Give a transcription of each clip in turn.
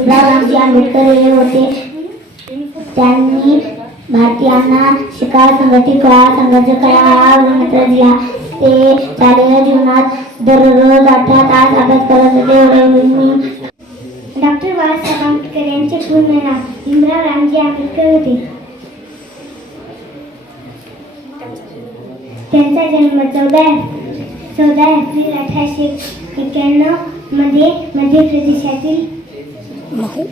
भीमराव रामजी आंबेडकर हे होते. त्यांनी भारतीयांना शिकार संघटित करा संघर्ष करा हा मंत्र दिला ते शालेय जीवनात दररोज अठरा तास अभ्यास करत होते. डॉक्टर बाबासाहेब आंबेडकर यांचे पूर्ण नाव भीमराव रामजी आंबेडकर होते. त्यांचा जन्म चौदा चौदा एप्रिल अठराशे एक्क्याण्णवमध्ये मध्य प्रदेशातील महू?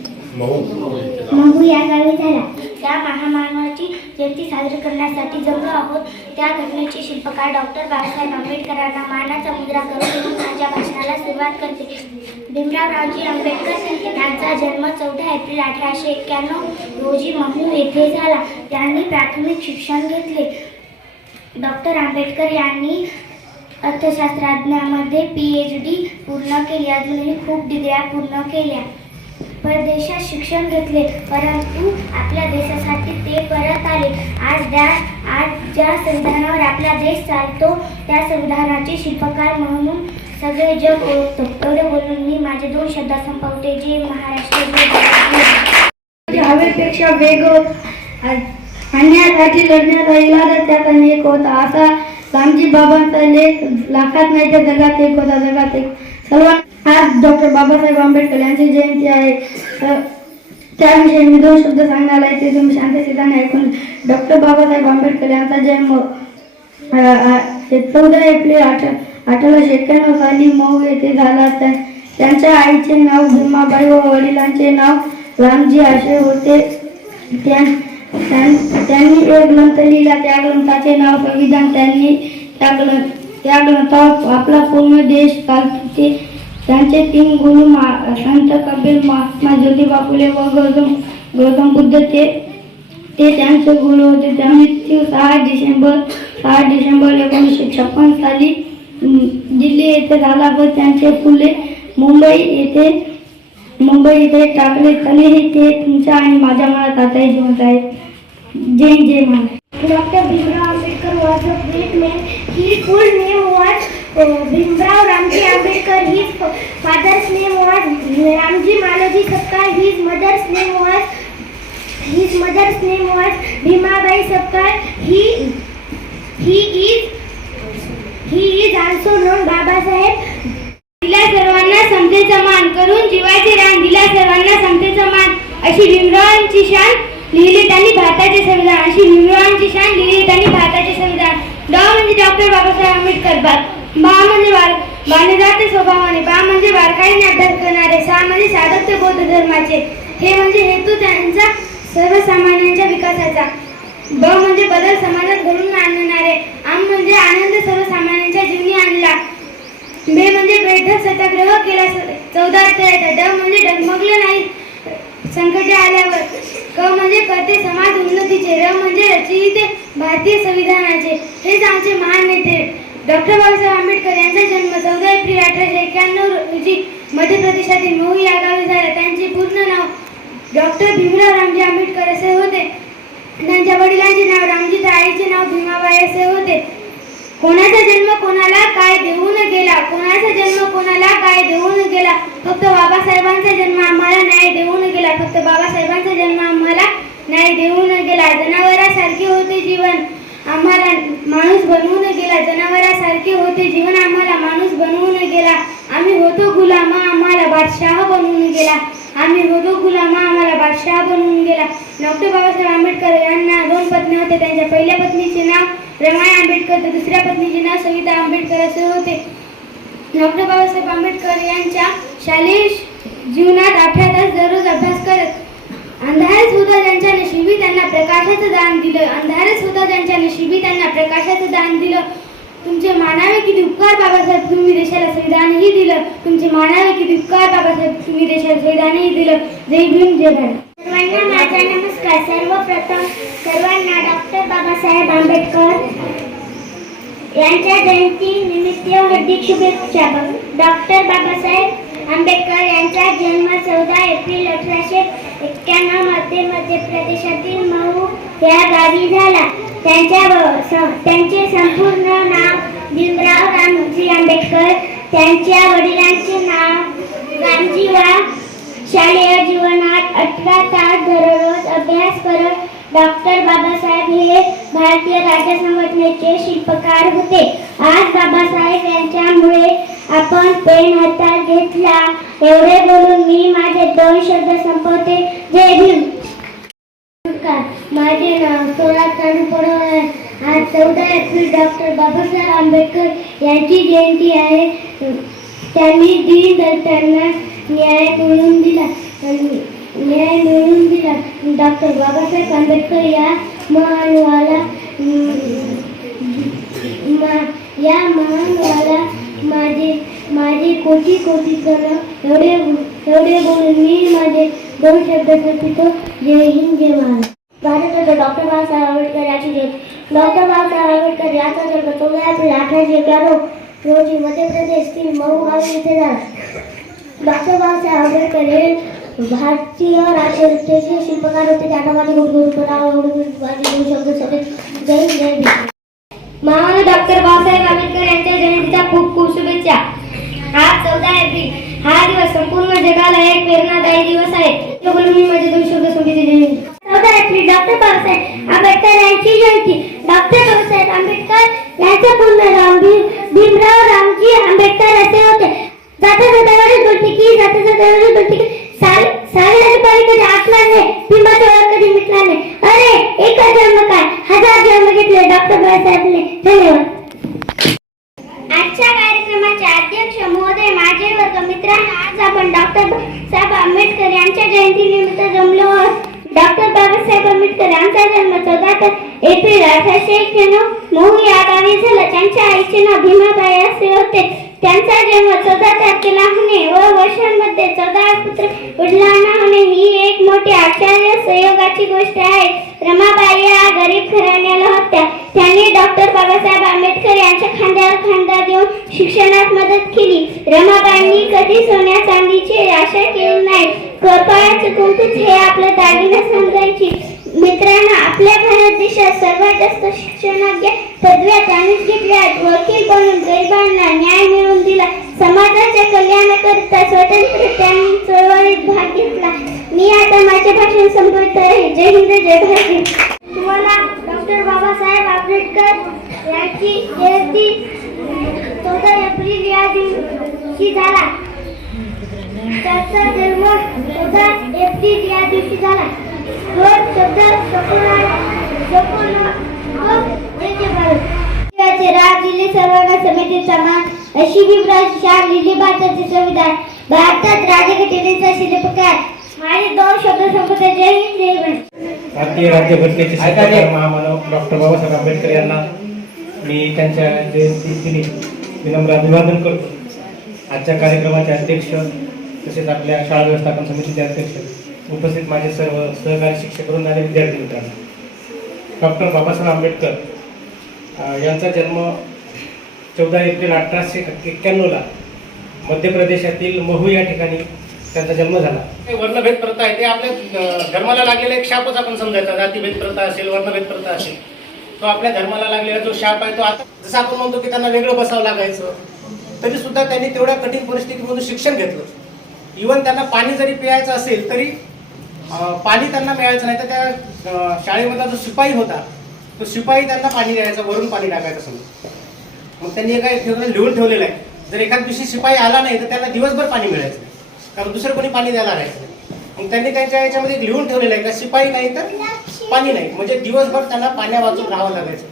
या गावी झाला. त्या महामानवाची जयंती साजरी करण्यासाठी जमलो आहोत. त्या घटनेचे शिल्पकार डॉक्टर बाबासाहेब आंबेडकरांना मानाचा मुद्रा करून माझ्या भाषणाला सुरुवात करते. भीमराव रावजी आंबेडकर यांचा जन्म चौदा एप्रिल अठराशे एक्क्याण्णव रोजी महू येथे झाला. त्यांनी प्राथमिक शिक्षण घेतले. डॉक्टर आंबेडकर यांनी अर्थशास्त्राज्ञामध्ये पी एच डी पूर्ण केली. अजूनही खूप डिग्र्या पूर्ण केल्या. परदेशात शिक्षण घेतले परंतु आपल्या देशासाठी ते परत आले. आज त्या आज ज्या संविधानावर आपला देश चालतो त्या संविधानाचे शिल्पकार म्हणून सगळे जग ओळखतो. एवढे बोलून मी माझे दोन शब्द संपवते. जे महाराष्ट्र हवेपेक्षा वेग आणण्यासाठी लढण्याचा इरादा त्याचा एक होता. असा रामजी बाबांचा लेख लाखात नाही तर जगात एक होता जगात एक. सर्वात आज डॉक्टर बाबासाहेब आंबेडकर यांची जयंती आहे. तर त्याविषयी मी दोन शब्द सांगणार आहे ते तुम्ही शांतचिताने ऐकून डॉक्टर बाबासाहेब आंबेडकर यांचा जन्म चौदा एप्रिल अठरा अठराशे एक्क्याण्णव साली मऊ येथे झाला त्या- त्यांच्या आईचे नाव भीमाबाई व वडिलांचे नाव रामजी असे होते. त्यां- त्यांनी एक ग्रंथ लिहिला. त्या ग्रंथाचे नाव संविधान त्यांनी त्या ग्रंथ त्या ग्रंथावर आपला पूर्ण देश चालते त्यांचे तीन गुरु मा- संत कबीर महात्मा ज्योतिबा फुले व गौतम गौतम बुद्ध ते ते त्यांचे गुरु होते. त्यांनी सहा डिसेंबर सहा डिसेंबर एकोणीसशे छप्पन साली दिल्ली येथे झाला व त्यांचे फुले मुंबई येथे मुंबई येथे टाकले. तरीही ते तुमच्या आणि माझ्या मनात आताही जिवंत आहेत. जय जय Maharaj. Doctor Bhimrao Ambedkar was a great man he full name was Bhimrao Ramji Ambedkar. He father's name was Ramji Maloji Satkar his mother's name was his mother's name was Bhimabai Satkar he he is he is also known Babasaheb दिला सर्वांना समतेचा मान करून जीवाचे रान दिला सर्वांना समतेचा मान. अशी भीमरावांची शान लिहिले त्यांनी भारताचे संविधान. अशी भीमरावांची शान लिहिली त्यांनी भारताचे संविधान. डॉ. म्हणजे डॉक्टर बाबासाहेब आंबेडकर बा बा म्हणजे बाल बाणेदार स्वभावाने बा म्हणजे बारकाईने अभ्यास करणारे सा म्हणजे साधक ते बौद्ध धर्माचे. हे म्हणजे हेतू त्यांचा सर्वसामान्यांच्या विकासाचा. ब म्हणजे बदल समाजात घडून आणणारे. आम म्हणजे आनंद सर्वसामान्यांच्या जीवनी आणला. बे म्हणजे बैठक सत्याग्रह केला चौदा ड म्हणजे डगमगलं नाही. संकटे आल्यावर क म्हणजे करते समाज उन्नतीचे र म्हणजे रचयिते भारतीय संविधानाचे. हेच आमचे महान नेते. डॉक्टर बाबासाहेब आंबेडकर यांचा जन्म चौदा एप्रिल अठराशे एक्क्याण्णव रोजी मध्य प्रदेशातील मोही या गावी झाला. त्यांचे पूर्ण नाव डॉक्टर भीमराव रामजी आंबेडकर असे होते. त्यांच्या वडिलांचे नाव रामजी तर आईचे नाव भीमाबाई असे होते. कोणाचा जन्म कोणाला काय देऊन गेला? कोणाचा जन्म कोणाला काय देऊन गेला? फक्त बाबासाहेबांचा जन्म आम्हाला न्याय देऊन गेला. फक्त बाबासाहेबांचा जन्म आम्हाला न्याय देऊन गेला. जनावरांसारखे होते जीवन. आम्हाला माणूस बनवून गेला जनावरासारखे होते जीवन आम्हाला माणूस बनवून गेला. आम्ही होतो गुलाम आम्हाला बादशाह बनवून गेला. आम्ही होतो गुलाम आम्हाला बादशाह बनवून गेला. डॉक्टर बाबासाहेब आंबेडकर यांना दोन पत्नी होते त्यांच्या पहिल्या पत्नीचे नाव रमाई आंबेडकर तर दुसऱ्या पत्नीचे नाव सविता आंबेडकर असे होते. डॉक्टर बाबासाहेब आंबेडकर यांच्या शालेय जीवनात अठरा तास दररोज अभ्यास करत अंधारच होता ज्यांच्या नशिबी त्यांना प्रकाशाचं दान दिलं. अंधारच होता ज्यांच्या नशिबी त्यांना प्रकाशाचं दान दिलं. तुमचे मानावे किती उपकार बाबासाहेब तुम्ही देशाला संविधानही दिलं. तुमचे मानावे किती उपकार बाबासाहेब तुम्ही देशाला संविधानही दिलं. जय भीम जय भारत. सर्वांना माझा नमस्कार. सर्वप्रथम सर्वांना डॉक्टर बाबासाहेब आंबेडकर यांच्या जयंती निमित्त हार्दिक शुभेच्छा. डॉक्टर बाबासाहेब आंबेडकर यांचा जन्म चौदा एप्रिल अठराशे एक्क्याण्णवमध्ये मध्य प्रदेशातील महू या गावी झाला. त्यांच्या त्यांचे संपूर्ण नाव भीमराव रामजी आंबेडकर त्यांच्या वडिलांचे नाव रामजीवा शालेय जीवनात अठरा तास दररोज अभ्यास करत डॉक्टर बाबासाहेब हे भारतीय राज्य संघटनेचे शिल्पकार होते. आज बाबासाहेब यांच्यामुळे आपण पेन हातात घेतला. एवढे बोलून मी माझे दोन शब्द संपवते. जय भीम. माझे नाव सोळा चालू आहे. आज चौदा एप्रिल डॉक्टर बाबासाहेब आंबेडकर यांची जयंती आहे. त्यांनी दिन दलितांना न्याय मिळवून दिला. न्याय मिळवून दिला. डॉक्टर बाबासाहेब आंबेडकर या महानुवाला मा- या महानुवाला माझे माझे कोटी कोटी करण एवढे एवढे बोलून मी माझे दोन शब्द संपितो जय हिंद जय महाराज भारताचा डॉक्टर बाबासाहेब आंबेडकर याची जयंती डॉक्टर बाबासाहेब आंबेडकर यांचा जन्म चौदा एप्रिल अठराशे एक्याण्णव रोजी मध्य प्रदेशतील मऊ गाव येथे झाला डॉक्टर बाबासाहेब आंबेडकर हे भारतीय राज्यघटनेचे शिल्पकार होते त्यांना माझे गुरुगुरुपणा माझे दोन शब्द सगळे जय जय महान डॉक्टर बाबासाहेब आंबेडकर यांच्या हा चौदा एप्रिल हा दिवस संपूर्ण जगाला एक प्रेरणादायी दिवस आहे. तो बोलून मी माझे दोन शब्द सांगितले चौदा एप्रिल डॉक्टर बाबासाहेब आंबेडकर यांची जयंती. डॉक्टर बाबासाहेब आंबेडकर यांचे पूर्ण नाव भीमराव रामजी आंबेडकर असे होते. जाता जाता बोलते की जाता जाता बोलते की सारे सारे कधी आटला नाही भीमाचा ओळख कधी मिटला नाही अरे एकच जन्म काय हजार जन्म घेतले डॉक्टर बाबासाहेबने. धन्यवाद आजच्या कार्यक्रमाचे अध्यक्ष महोदय माझे मित्रांनो आज आपण डॉक्टर साहेब आंबेडकर यांच्या जयंतीनिमित्त जमलो आहोत. डॉक्टर बाबासाहेब आंबेडकर यांचा जन्म चौदा एप्रिल अठराशे एक्क्याण्णव महू या गावी झाला. त्यांच्या आईचे नाव भीमाबाई असे होते. त्यांचा जन्म चौदा तारखेला होणे व वर्षांमध्ये चौदा पुत्र वडिलांना होणे ही एक मोठी आश्चर्य संयोगाची गोष्ट आहे. रमाबाई या गरीब घराण्याला होत्या. त्यांनी डॉक्टर बाबासाहेब आंबेडकर यांच्या खांद्यावर खांदा देऊन शिक्षणात मदत केली. रमाबाईंनी कधी सोन्या चांदीची आशा केली नाही. कपाळाचे कुंकूच हे आपलं दागिनं समजायची. मित्रांनो आपल्या भारत देशात सर्वात जास्त शिक्षणाज्ञ पदव्या त्यांनीच घेतल्या वकील बनून गरिबांना न्याय मिळवून दिला. समाजाच्या कल्याणाकरिता स्वतंत्र त्यांनी चळवळीत भाग घेतला. मी आता माझे भाषण संपवित आहे जय हिंद जय भारत. तुम्हाला डॉक्टर बाबासाहेब आंबेडकर यांची जयंती चौदा एप्रिल या दिवशी झाला. त्याचा जन्म चौदा एप्रिल या दिवशी झाला. दोन शब्द अशी लिहिली भारताचे संविधान. भारतात शिल्पकार. दोन जय हिंद जय भारत. भारतीय राज्यघटनेचे महामानव डॉक्टर बाबासाहेब आंबेडकर यांना मी त्यांच्या जयंतीनिमित्त विनम्र अभिवादन करतो. आजच्या कार्यक्रमाचे अध्यक्ष तसेच आपल्या शाळा व्यवस्थापन समितीचे अध्यक्ष उपस्थित माझे सर्व सहकारी शिक्षक वृंद आणि विद्यार्थी मित्रांनो. डॉक्टर बाबासाहेब आंबेडकर यांचा जन्म चौदा एप्रिल अठराशे एक्क्याण्णवला मध्य प्रदेशातील महू या ठिकाणी त्यांचा जन्म झाला. वर्णभेद प्रथा आहे. ते आपल्या धर्माला लागलेला एक शापच आपण समजायचा. जातीभेद प्रथा असेल वर्णभेद प्रथा असेल. तो आपल्या धर्माला लागलेला जो शाप आहे तो आता जसं आपण म्हणतो की त्यांना वेगळं बसावं लागायचं तरी सुद्धा त्यांनी तेवढ्या कठीण परिस्थितीमधून शिक्षण घेतलं. इवन त्यांना पाणी जरी प्यायचं असेल तरी पाणी त्यांना मिळायचं नाही तर त्या शाळेमधला जो शिपाई होता तो शिपाई त्यांना पाणी द्यायचा वरून पाणी टाकायचं समजा. मग त्यांनी एका लिहून ठेवलेलं आहे. जर एखाद दिवशी शिपाई आला नाही तर त्याला दिवसभर पाणी मिळायचं नाही. कारण दुसरं कोणी पाणी द्यायला राहायचं नाही. मग त्यांनी त्यांच्या याच्यामध्ये लिहून ठेवलेलं आहे का शिपाई नाही तर पाणी नाही. म्हणजे दिवसभर त्यांना पाण्या वाचून राहावं लागायचं.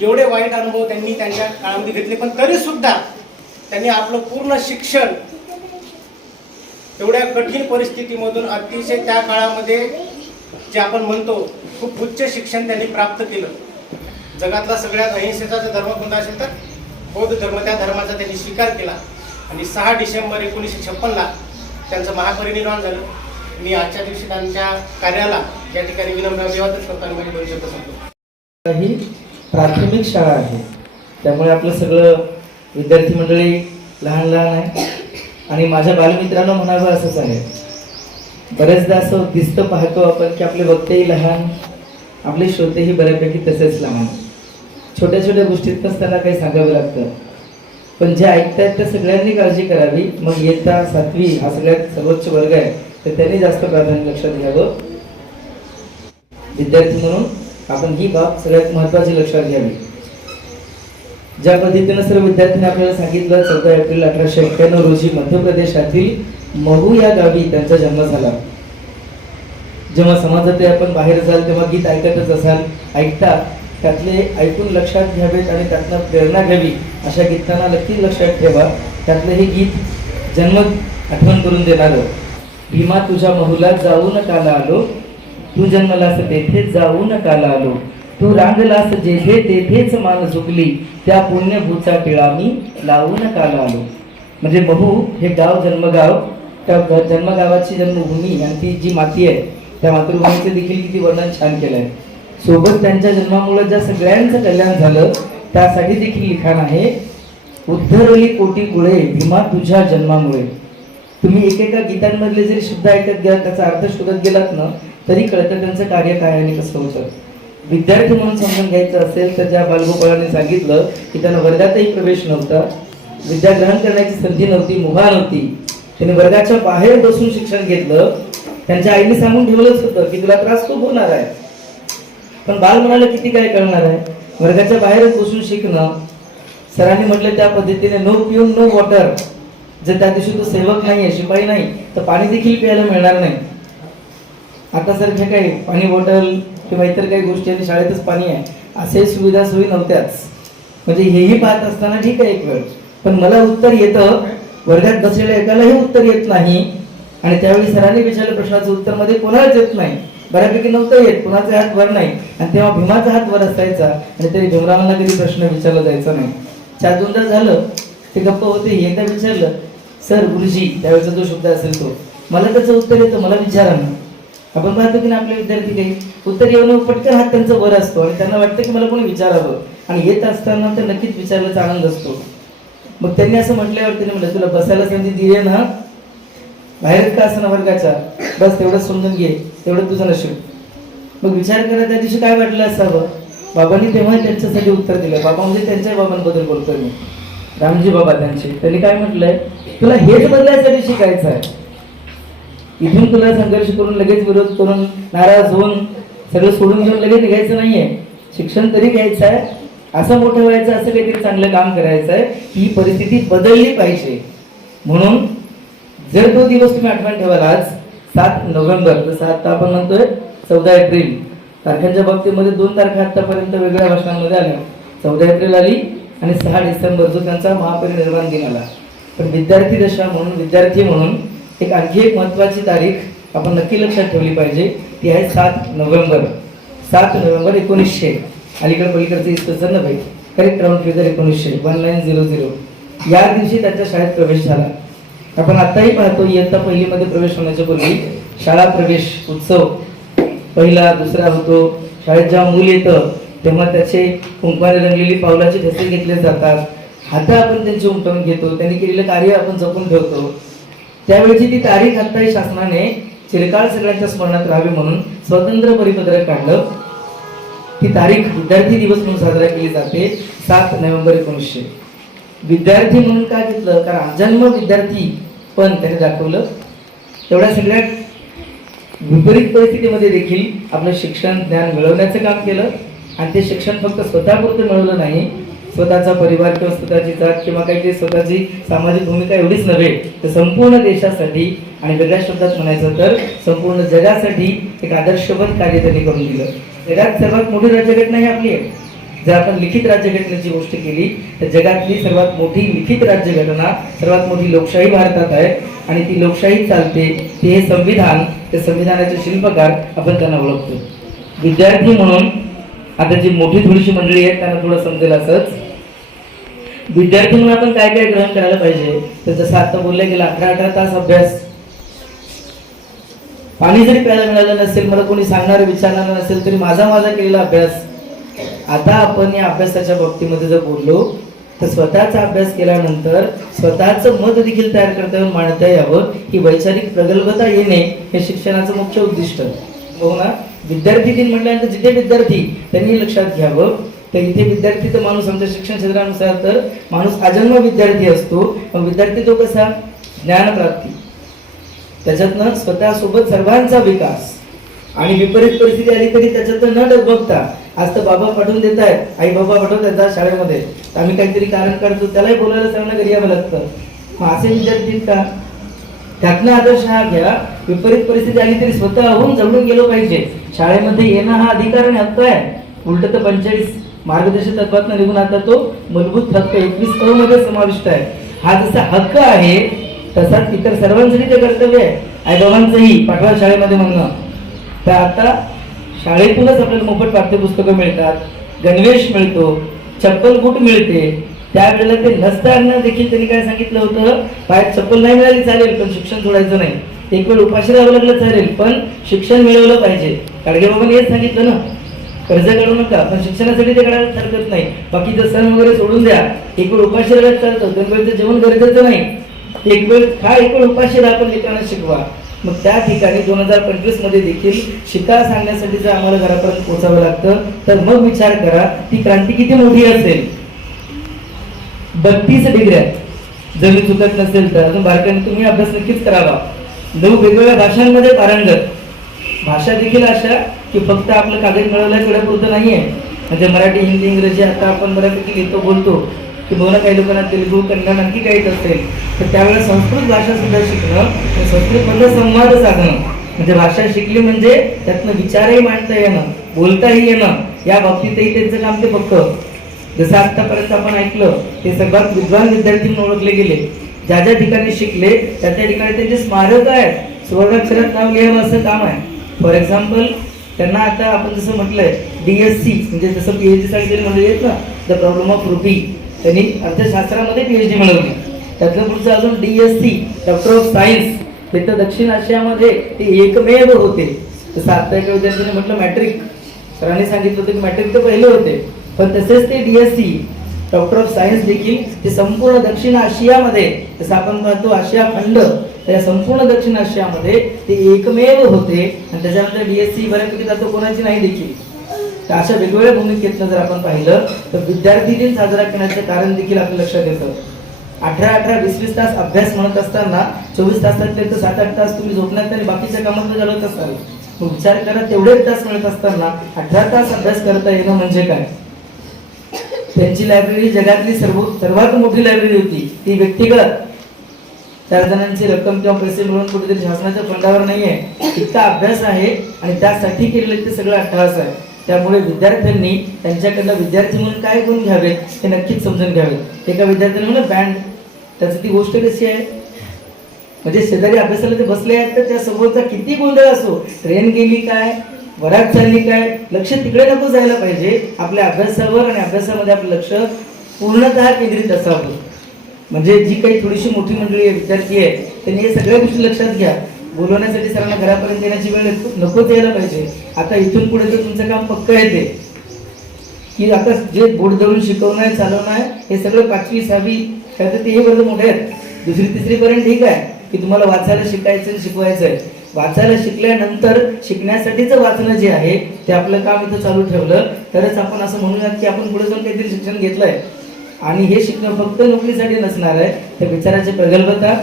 एवढे वाईट अनुभव त्यांनी त्यांच्या काळामध्ये घेतले. पण तरी सुद्धा त्यांनी आपलं पूर्ण शिक्षण एवढ्या कठीण परिस्थितीमधून अतिशय त्या काळामध्ये जे आपण म्हणतो खूप उच्च शिक्षण त्यांनी प्राप्त केलं. जगातला सगळ्यात अहिंसेचा जर धर्म कोणता असेल तर बौद्ध धर्म त्या धर्माचा त्यांनी स्वीकार केला. आणि सहा डिसेंबर एकोणीसशे छप्पनला त्यांचं महापरिनिर्वाण झालं. मी आजच्या दिवशी त्यांच्या कार्याला या ठिकाणी विनम्र अभिवादन करताना माझे दोन शब्द सांगतो ही प्राथमिक शाळा आहे. त्यामुळे आपलं सगळं विद्यार्थी मंडळी लहान लहान आहे. आणि माझ्या बालमित्रांनो म्हणावं असंच आहे बरेचदा असं दिसतं पाहतो आपण की आपले वक्तेही लहान आपले श्रोतेही बऱ्यापैकी तसेच लहान. छोट्या छोट्या गोष्टीतच त्यांना काही सांगावं लागतं. पण जे ऐकतायत त्या सगळ्यांनी काळजी करावी. मग येता सातवी हा सगळ्यात सर्वोच्च वर्ग आहे. तर त्यांनी जास्त प्राधान्य लक्षात घ्यावं. विद्यार्थी म्हणून आपण ही बाब सगळ्यात महत्वाची लक्षात घ्यावी. ज्या पद्धतीनं सर्व विद्यार्थ्यांनी आपल्याला सांगितलं चौदा एप्रिल अठराशे एक्क्याण्णव रोजी मध्य प्रदेशातील महू या गावी त्यांचा जन्म झाला. जेव्हा समाजात आपण बाहेर जाल तेव्हा गीत ऐकतच असाल ऐकता त्यातले ऐकून लक्षात घ्यावेत आणि त्यातनं प्रेरणा घ्यावी अशा गीतांना नक्की लक्षात ठेवा. त्यातलं हे गीत जन्म आठवण करून देणारं. भीमा तुझ्या महूला जाऊन काला आलो तू जन्मलास तेथे जाऊन काला आलो तू रांगलास जेथे तेथेच मान झुकली. त्या पुण्यभूचा टिळा मी लावून काला आलो म्हणजे बहू हे गाव जन्मगाव त्या जन्मगावाची जन्मभूमी आणि ती जी माती आहे त्या मातृभूमीचं देखील किती वर्णन छान केलं आहे सोबत त्यांच्या जन्मामुळे ज्या सगळ्यांचं कल्याण झालं त्यासाठी देखील लिखाण आहे उद्धरली कोटी गुळे भीमा तुझ्या जन्मामुळे. तुम्ही एकेका गीतांमधले जरी शब्द ऐकत गेला त्याचा अर्थ शोधत गेलात ना तरी कळतं त्यांचं कार्य काय आणि कसं होतं. विद्यार्थी म्हणून समजून घ्यायचं असेल तर ज्या बालगोपाळांनी सांगितलं की त्यांना वर्गातही प्रवेश नव्हता विद्या ग्रहण करण्याची संधी नव्हती मुभा नव्हती त्यांनी वर्गाच्या बाहेर बसून शिक्षण घेतलं त्यांच्या आईने सांगून ठेवलंच होतं की तुला त्रास खूप होणार आहे. पण बाल म्हणाला किती काय कळणार आहे? वर्गाच्या बाहेरच बसून शिकणं. सरांनी म्हटलं त्या पद्धतीने नो पिऊन नो वॉटर जर त्या दिवशी तो सेवक नाही आहे शिपाई नाही तर पाणी देखील प्यायला मिळणार नाही. आतासारख्या काही पाणी बॉटल किंवा इतर काही गोष्टी आणि शाळेतच पाणी आहे असे सुविधा सोयी नव्हत्याच. म्हणजे हेही पाहत असताना ठीक आहे एक वेळ. पण मला उत्तर येतं वर्गात बसलेल्या एकालाही उत्तर येत नाही. आणि त्यावेळी सरांनी विचारलं प्रश्नाचं उत्तरमध्ये कोणालाच येत नाही. बऱ्यापैकी नव्हतं येत कोणाचा हात वर नाही. आणि तेव्हा भीमाचा हात वर असायचा आणि तरी भीमरावांना कधी प्रश्न विचारला जायचा नाही. चार दोनदा झालं ते गप्प होते. एकदा विचारलं सर गुरुजी त्यावेळेचा जो शब्द असेल तो. मला त्याचं उत्तर येतं मला विचारा ना. आपण पाहतो की ना आपले विद्यार्थी काही उत्तर येऊन पटकन हात त्यांचा वर असतो आणि त्यांना वाटतं की मला कोणी विचारावं. आणि येत असताना तर नक्कीच विचारण्याचा आनंद असतो. मग त्यांनी असं म्हटल्यावर त्यांनी म्हटलं तुला बसायला संधी दिली ना. बाहेर का असं वर्गाच्या बस तेवढंच समजून घे. तेवढं तुझं नशीब. मग विचार करा त्या दिवशी काय वाटलं असावं? बाबांनी तेव्हा त्यांच्यासाठी उत्तर दिलं. बाबा म्हणजे त्यांच्या बाबांबद्दल बोलतोय मी. रामजी बाबा त्यांचे. त्यांनी काय म्हटलंय? तुला हेच बदलायसाठी शिकायचं आहे इथून तुला संघर्ष करून लगेच विरोध करून नाराज होऊन सगळं सोडून घेऊन लगेच निघायचं नाहीये. शिक्षण तरी घ्यायचं आहे. असं मोठं व्हायचं असं काहीतरी चांगलं काम करायचं आहे. ही परिस्थिती बदलली पाहिजे. म्हणून जर तो दिवस तुम्ही आठवण ठेवाल आज सात नोव्हेंबर जसं आता आपण म्हणतोय चौदा एप्रिल. तारखांच्या बाबतीमध्ये दोन तारखा आतापर्यंत वेगळ्या भाषणांमध्ये आल्या. चौदा एप्रिल आली आणि सहा डिसेंबर जो त्यांचा महापरिनिर्वाण दिन आला. पण विद्यार्थी दशा म्हणून विद्यार्थी म्हणून एक आणखी एक महत्वाची तारीख आपण नक्की लक्षात ठेवली पाहिजे. ती आहे सात नोव्हेंबर. सात नोव्हेंबर एकोणीसशे. अलीकडे पलीकडचे इसचं नव्हे करेक्ट राऊंड फिगर एकोणीसशे. वन नाईन झिरो झिरो या दिवशी त्यांच्या शाळेत प्रवेश झाला. आपण आताही पाहतो इयत्ता पहिलीमध्ये प्रवेश होण्याच्या पूर्वी शाळा प्रवेश उत्सव पहिला दुसरा होतो. शाळेत जेव्हा मूल येतं तेव्हा त्याचे कुंकवाने रंगलेली पावलाचे ठसे घेतले जातात. आता आपण त्यांचे उमटवून घेतो. त्यांनी केलेलं कार्य आपण जपून ठेवतो. त्यावेळची ती तारीख आत्ताही शासनाने चिरकाळ सगळ्यांच्या स्मरणात राहावी म्हणून स्वतंत्र परिपत्रक काढलं. ही तारीख विद्यार्थी दिवस म्हणून साजरा केली जाते सात नोव्हेंबर एकोणीसशे. विद्यार्थी म्हणून काय घेतलं? कारण जन्म विद्यार्थी पण त्याने दाखवलं. तेवढ्या सगळ्या विपरीत परिस्थितीमध्ये देखील आपलं शिक्षण ज्ञान मिळवण्याचं काम केलं. आणि ते शिक्षण फक्त स्वतःपुरतं मिळवलं नाही स्वतःचा परिवार किंवा स्वतःची जात किंवा काहीतरी स्वतःची सामाजिक भूमिका एवढीच नव्हे तर संपूर्ण देशासाठी आणि वेगळ्या शब्दात म्हणायचं तर संपूर्ण जगासाठी एक आदर्शवत कार्य त्यांनी करून दिलं. जगात सर्वात मोठी राज्यघटना ही आपली आहे. जर आपण लिखित राज्यघटनेची गोष्ट केली तर जगातली सर्वात मोठी लिखित राज्यघटना सर्वात मोठी लोकशाही भारतात आहे आणि ती लोकशाही चालते ते हे संविधान त्या संविधानाचे शिल्पकार आपण त्यांना ओळखतो. विद्यार्थी म्हणून आता जी मोठी थोडीशी मंडळी आहे त्यांना थोडं समजेल असंच. विद्यार्थी म्हणून आपण काय काय ग्रहण करायला पाहिजे? तर जसं आता बोललं गेलं अठरा अठरा तास अभ्यास. पाणी जरी प्यायला मिळालं नसेल मला कोणी सांगणार विचारणार नसेल तरी माझा माझा केलेला अभ्यास. आता आपण या अभ्यासाच्या बाबतीमध्ये जर बोललो तर स्वतःचा अभ्यास केल्यानंतर स्वतःचं मत देखील तयार करता येऊन मांडता यावं ही वैचारिक प्रगल्भता येणे हे शिक्षणाचं मुख्य उद्दिष्ट. हो ना विद्यार्थी दिन म्हटल्यानंतर जिथे विद्यार्थी त्यांनी लक्षात घ्यावं तर इथे विद्यार्थी तर माणूस आमच्या शिक्षण क्षेत्रानुसार तर माणूस अजन्म विद्यार्थी असतो. पण विद्यार्थी तो कसा? ज्ञानप्राप्ती. त्याच्यातनं स्वतःसोबत सर्वांचा विकास. आणि विपरीत परिस्थिती आली तरी त्याच्यातनं न डगमगता आज तर बाबा पाठवून देत आहेत आई बाबा पाठवतात शाळेमध्ये. तर आम्ही काहीतरी कारण काढतो त्यालाही बोलायला सांगणं घरी यावं लागतं. मग असे विद्यार्थी का? त्यातनं आदर्श हा घ्या विपरीत परिस्थिती आली तरी स्वतःहून जगून गेलो पाहिजे. शाळेमध्ये येणं हा अधिकार आणि हक्क आहे. उलट तर पंचेचाळीस मार्गदर्शक तत्वात निघून आता तो मूलभूत हक्क एकवीस अ मध्ये समाविष्ट आहे. हा जसा हक्क आहे तसाच इतर सर्वांसाठी ते कर्तव्य आहे. आई बाबांचंही पाठवा शाळेमध्ये म्हणणं. तर आता शाळेतूनच आपल्याला मोफत पाठ्यपुस्तकं मिळतात गणवेश मिळतो चप्पल बूट मिळते. त्यावेळेला ते नसताना देखील त्यांनी काय सांगितलं होतं? पायात चप्पल नाही मिळाली चालेल पण शिक्षण सोडायचं नाही. एक वेळ उपाशी राहावं लागलं चालेल पण शिक्षण मिळवलं पाहिजे. गाडगे बाबांनी हेच सांगितलं ना. कर्ज काढू नका पण शिक्षणासाठी ते काढायला हरकत नाही. बाकीचं सण वगैरे सोडून द्या एक वेळ उपाशी राहायला चालतो. दोन वेळचं जेवण गरजेचं नाही. एक वेळ खा एक वेळ उपाशी राहा पण लेकरांना शिकवा. मग त्या ठिकाणी दोन हजार पंचवीसमध्ये देखील शिका सांगण्यासाठी जर आम्हाला घरापर्यंत पोहोचावं लागतं तर मग विचार करा ती क्रांती किती मोठी असेल. बत्तीस डिग्र्या. जर मी चुकत नसेल तर अजून बारकाने तुम्ही अभ्यास नक्कीच करावा. नऊ वेगवेगळ्या भाषांमध्ये पारंगत. भाषा देखील अशा की फक्त आपलं कागद मिळवलं तेवढ्यापुरतं आहे म्हणजे मराठी हिंदी इंग्रजी आता आपण बऱ्यापैकी लिहितो बोलतो की बहुना काही लोकांना तेलुगू कन्नड आणखी काही असेल तर त्यावेळेला संस्कृत भाषा सुद्धा शिकणं आणि संस्कृतमधलं संवाद साधणं म्हणजे भाषा शिकली म्हणजे त्यातनं विचारही मांडता येणं बोलताही येणं या बाबतीतही त्यांचं काम ते फक्त. जसं आत्तापर्यंत आपण ऐकलं ते सर्वात विद्वान विद्यार्थी म्हणून ओळखले गेले. ज्या ज्या ठिकाणी शिकले त्या त्या ठिकाणी त्यांचे स्मारक आहेत. सुवर्णाक्षरात नाव घ्यावं असं काम आहे. फॉर एक्झाम्पल त्यांना आता आपण जसं म्हटलंय डीएससी म्हणजे जसं पीएचडी साठी म्हणजे येत ना द प्रॉब्लेम ऑफ रुपी त्यांनी अर्थशास्त्रामध्ये पीएचडी मिळवली. त्यातलं पुढचं अजून डीएससी डॉक्टर ऑफ सायन्स हे तर दक्षिण आशियामध्ये ते एकमेव होते. जसं आता एका विद्यार्थ्याने म्हटलं मॅट्रिक सरांनी सांगितलं होतं की मॅट्रिक तर पहिले होते. पण तसेच ते डीएससी डॉक्टर ऑफ सायन्स देखील ते संपूर्ण दक्षिण आशियामध्ये जसं आपण पाहतो आशिया खंड त्या संपूर्ण दक्षिण आशियामध्ये ते एकमेव होते. आणि त्याच्यानंतर बीएससी बऱ्यापैकी जातो कोणाची नाही देखील. तर अशा वेगवेगळ्या भूमिकेतनं जर आपण पाहिलं तर विद्यार्थी दिन साजरा करण्याचं कारण देखील आपल्या लक्षात येतं. अठरा अठरा वीस वीस तास अभ्यास म्हणत असताना चोवीस तासातले तर सात आठ तास तुम्ही झोपण्यात आणि बाकीच्या कामात घालवत असाल. मग विचार करा तेवढेच तास मिळत असताना अठरा तास अभ्यास करता येणं म्हणजे काय? त्यांची लायब्ररी जगातली सर्व सर्वात मोठी लायब्ररी होती. ती व्यक्तिगत. चार जणांची रक्कम किंवा पैसे मिळून कुठेतरी शासनाच्या फंडावर नाहीये इतका अभ्यास आहे आणि त्यासाठी केलेलं ते सगळं अट्टहास आहे. त्यामुळे विद्यार्थ्यांनी त्यांच्याकडनं विद्यार्थी म्हणून काय गुण घ्यावेत हे नक्कीच समजून घ्यावेत एका विद्यार्थ्याने म्हणून बँड. त्याची ती गोष्ट कशी आहे? म्हणजे शेजारी अभ्यासाला ते बसले आहेत तर त्या समोरचा किती गोंधळ असो ट्रेन गेली काय वरात चालली काय लक्ष तिकडे नको जायला पाहिजे. आपल्या अभ्यासावर आणि अभ्यासामध्ये आपलं लक्ष पूर्णतः केंद्रित असावं. म्हणजे जी काही थोडीशी मोठी मंडळी आहे विद्यार्थी आहे त्यांनी हे सगळ्या गोष्टी लक्षात घ्या. बोलवण्यासाठी सरांना घरापर्यंत येण्याची वेळ नको- नकोच यायला पाहिजे. आता इथून पुढे तर तुमचं काम पक्क आहे ते. की आता जे बोर्ड धरून शिकवणं आहे चालवणं आहे हे सगळं पाचवी सहावी काय तर तेही वर्ग मोठे आहेत. दुसरी तिसरी पर्यंत ठीक आहे की तुम्हाला वाचायला शिकायचं आणि शिकवायचं आहे. वाचायला शिकल्यानंतर शिकण्यासाठीचं वाचणं जे आहे ते आपलं काम इथं चालू ठेवलं. तरच आपण असं म्हणूयात की आपण पुढे जाऊन काहीतरी शिक्षण घेतलं आहे आणि हे शिकणं फक्त नोकरीसाठी नसणार आहे. तर विचाराची प्रगल्भता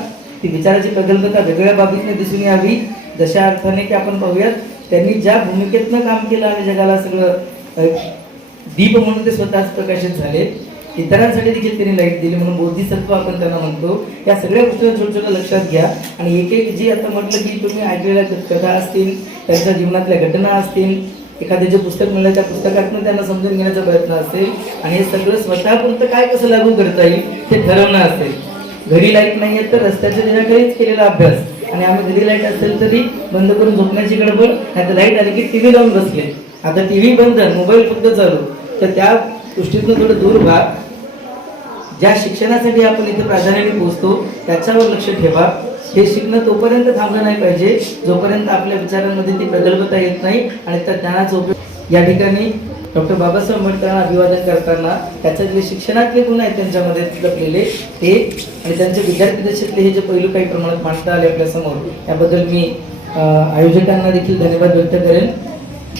ती विचाराची प्रगल्भता वेगळ्या बाबीतनं दिसून यावी. जशा अर्थाने की आपण पाहूयात त्यांनी ज्या भूमिकेतनं काम केलं आणि जगाला सगळं दीप म्हणून ते स्वतःच प्रकाशित झाले. इतरांसाठी देखील त्यांनी लाइट दिली म्हणून बोधिसत्व आपण त्यांना म्हणतो. या सगळ्या गोष्टी छोट्या छोट्या लक्षात घ्या. आणि एक एक जी आता म्हटलं की तुम्ही ऐकलेल्या कथा असतील त्यांच्या जीवनातल्या घटना असतील एखादे जे पुस्तक मिळालं त्या पुस्तकातून त्यांना समजून घेण्याचा प्रयत्न असेल. आणि हे सगळं स्वतःपुरतं काय कसं लागू करता येईल ते ठरवणं असेल. घरी लाइट नाही आहे तर रस्त्याच्या दिव्याखालीच केलेला अभ्यास. आणि आम्ही घरी लाइट असेल तरी बंद करून झोपण्याची गडबड नाही तर लाइट आली की टी व्ही लावून बसले. आता टी व्ही बंद मोबाईल फक्त चालू. तर त्या गोष्टीतून थोडं दूर व्हा. ज्या शिक्षणासाठी आपण इथे प्राधान्याने पोहोचतो त्याच्यावर लक्ष ठेवा. हे शिकणं तोपर्यंत थांबलं नाही पाहिजे. जोपर्यंत आपल्या विचारांमध्ये ती प्रगल्भता येत नाही आणि त्या ज्ञानाचा उपयोग या ठिकाणी डॉक्टर बाबासाहेब आंबेडकरांना अभिवादन करताना त्याच्यात जे शिक्षणातले गुण आहेत त्यांच्यामध्ये लपलेले ते आणि त्यांच्या विद्यार्थी दशेतले हे जे पैलू काही प्रमाणात मांडता आले आपल्यासमोर त्याबद्दल मी आयोजकांना देखील धन्यवाद व्यक्त करेन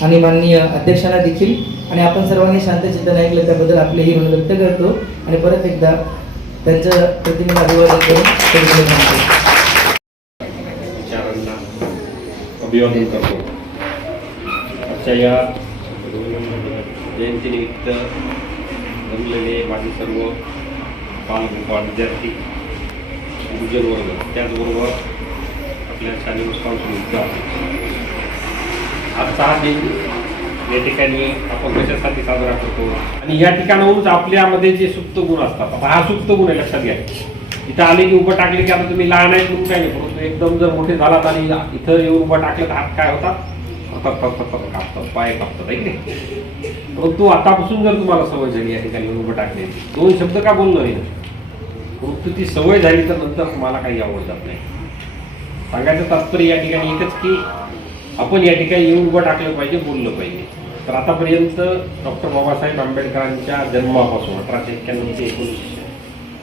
आणि माननीय अध्यक्षांना देखील. आणि आपण सर्वांनी शांत चिंतन ऐकलं त्याबद्दल आपलेही ऋण व्यक्त करतो. आणि परत एकदा त्यांच्या प्रतिमेला अभिवादन करून अभिवादन करतो आजच्या या जयंतीनिमित्त जमलेले माझे सर्व बालगोपाळ विद्यार्थी गुरुजन वर्ग त्याचबरोबर आपल्या शालेय संस्था आजचा हा दिन या ठिकाणी आपण कशासाठी साजरा करतो? आणि या ठिकाणाहूनच आपल्यामध्ये जे सुप्त गुण असतात आता हा सुप्त गुण आहे लक्षात घ्या. इथं आले की उभं टाकले की आता तुम्ही लहान आहे म्हणून काही नाही. परंतु एकदम जर मोठे झालात आणि इथं येऊन उभं टाकलं तर हात काय होतात फक्त फक्त फक्त कापतात पाय कापतात आहे की नाही? परंतु आतापासून जर तुम्हाला सवय झाली या ठिकाणी येऊन उभं टाकले दोन शब्द का बोललो नाही परंतु ती सवय झाली तर नंतर तुम्हाला काही आवड जात नाही. सांगायचं तात्पर्य या ठिकाणी एकच की आपण या ठिकाणी येऊन उभं टाकलं पाहिजे बोललं पाहिजे. तर आतापर्यंत डॉक्टर बाबासाहेब आंबेडकरांच्या जन्मापासून अठराशे एक्क्याण्णव ते एकोणीसशे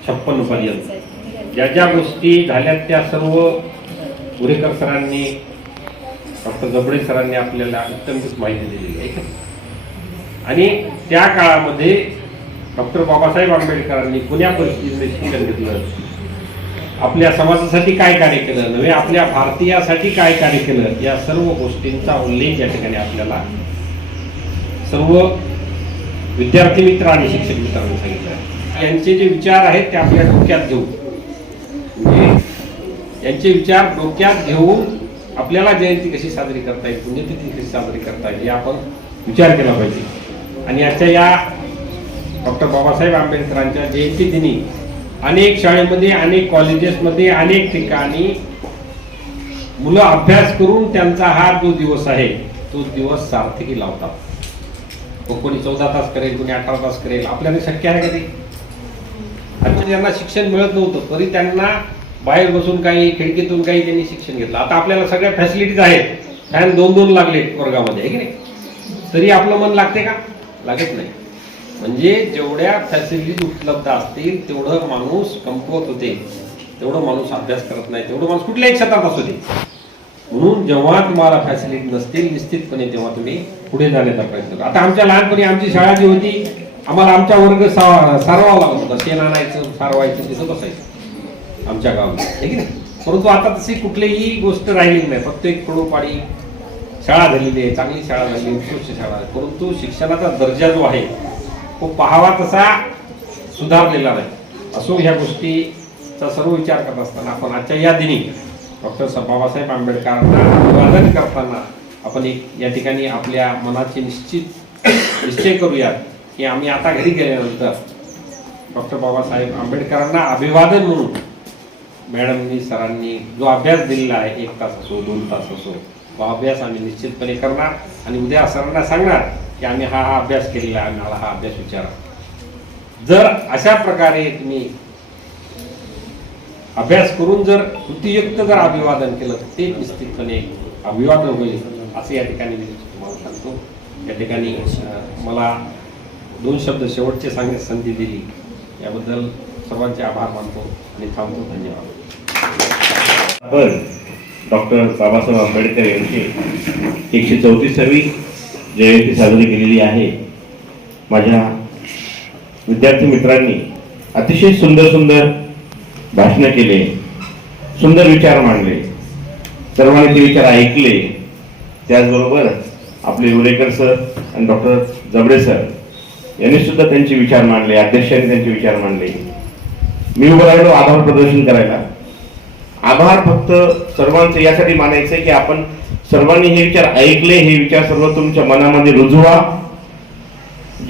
छप्पन्न पर्यंत ज्या ज्या गोष्टी झाल्यात त्या सर्व पुरेकर सरांनी डॉक्टर जबडे सरांनी आपल्याला अत्यंतच माहिती दिलेली आहे आणि त्या काळामध्ये डॉक्टर बाबासाहेब आंबेडकरांनी कोण्या परिस्थितीमध्ये शिक्षण घेतलं. आपल्या समाजासाठी काय कार्य केलं नव्हे आपल्या भारतीयासाठी काय कार्य केलं या सर्व गोष्टींचा उल्लेख या ठिकाणी आपल्याला सर्व विद्यार्थी मित्र आणि शिक्षक मित्रांनी सांगितलं. यांचे जे विचार आहेत ते आपल्या डोक्यात घेऊ यांचे विचार डोक्यात घेऊन आपल्याला जयंती कशी साजरी करता येईल पुण्यतिथी कशी साजरी करता येईल हे आपण विचार केला पाहिजे. आणि आजच्या या डॉक्टर बाबासाहेब आंबेडकरांच्या जयंती दिनी अनेक शाळेमध्ये अनेक कॉलेजेसमध्ये अनेक ठिकाणी मुलं अभ्यास करून त्यांचा हा जो दिवस आहे तो दिवस सार्थकी लावतात. मग कोणी चौदा तास करेल कोणी अठरा तास करेल आपल्याला शक्य आहे का ते? आता त्यांना शिक्षण मिळत नव्हतं तरी त्यांना बाहेर बसून काही खिडकीतून काही त्यांनी शिक्षण घेतलं. आता आपल्याला सगळ्या फॅसिलिटीज आहेत. फॅन दोन दोन लागले वर्गामध्ये आहे की नाही? तरी आपलं मन लागते का? लागत नाही. म्हणजे जेवढ्या फॅसिलिटीज उपलब्ध असतील तेवढं माणूस कमकुवत होते. तेवढं माणूस अभ्यास करत नाही. तेवढं माणूस कुठल्याही क्षेत्रात असू दे. म्हणून जेव्हा तुम्हाला फॅसिलिटी नसतील निश्चितपणे तेव्हा तुम्ही पुढे जाण्याचा प्रयत्न करा. आता आमच्या लहानपणी आमची शाळा जी होती आम्हाला आमच्या वर्ग सा- सारवावा लागत होता. शेण आणायचं सारवायचं तिथं बसायचं आमच्या गावामध्ये. आहे की नाही परंतु आता तशी कुठलीही गोष्ट राहिली नाही. फक्त एक खेडोपाडी शाळा झालेली आहे चांगली शाळा झाली उत्कृष्ट शाळा आहे. परंतु शिक्षणाचा दर्जा जो आहे तो पाहावा तसा सुधारलेला नाही. असो ह्या गोष्टीचा सर्व विचार करत असताना आपण आजच्या या दिनी डॉक्टर बाबासाहेब आंबेडकरांना अभिवादन करताना आपण एक या ठिकाणी आपल्या मनाचे निश्चित निश्चय करूयात की आम्ही आता घरी गेल्यानंतर डॉक्टर बाबासाहेब आंबेडकरांना अभिवादन म्हणून मॅडमनी सरांनी जो अभ्यास दिलेला आहे एक तास असो दोन तास असो तो अभ्यास आम्ही निश्चितपणे करणार आणि उद्या सरांना सांगणार की आम्ही हा हा अभ्यास केलेला आहे आम्हाला हा अभ्यास विचारा. जर अशा प्रकारे तुम्ही अभ्यास करून जर कृतीयुक्त जर अभिवादन केलं तर ते निश्चितपणे अभिवादन होईल असं या ठिकाणी मी तुम्हाला सांगतो. या ठिकाणी मला दोन शब्द शेवटचे सांगण्यास संधी दिली. याबद्दल सर्वांचे आभार मानतो आणि थांबतो. धन्यवाद. आपण डॉक्टर बाबासाहेब आंबेडकर यांची एकशे चौतीसावी जयंती साजरी केलेली आहे. माझ्या विद्यार्थी मित्रांनी अतिशय सुंदर सुंदर भाषणं केले सुंदर विचार मांडले. सर्वांनी ते विचार ऐकले. त्याचबरोबर आपले उरेकर सर आणि डॉक्टर जबडे सर यांनी सुद्धा त्यांचे विचार मांडले अध्यक्षांनी त्यांचे विचार मांडले. मी उभं राहिलो आभार प्रदर्शन करायला. आभार फक्त सर्वांचं यासाठी मानायचं की आपण सर्वांनी हे विचार ऐकले हे विचार सर्व तुमच्या मनामध्ये रुजवा.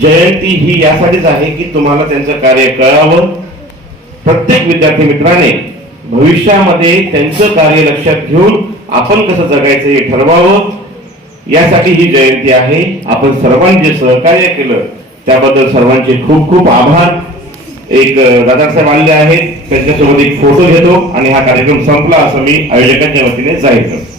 जयंती ही यासाठीच आहे की तुम्हाला त्यांचं कार्य कळावं. प्रत्येक विद्यार्थी मित्राने भविष्यामध्ये त्यांचं कार्य लक्षात घेऊन आपण कसं जगायचं हे ठरवावं. यासाठी ही जयंती आहे. आपण सर्वांनी जे सहकार्य केलं. त्याबद्दल सर्वांचे खूप खूप आभार. एक दादासाहेब आलेले आहेत. त्यांच्यासोबत एक फोटो घेतो आणि हा कार्यक्रम संपला असं मी आयोजकांच्या वतीने जाहीर करतो.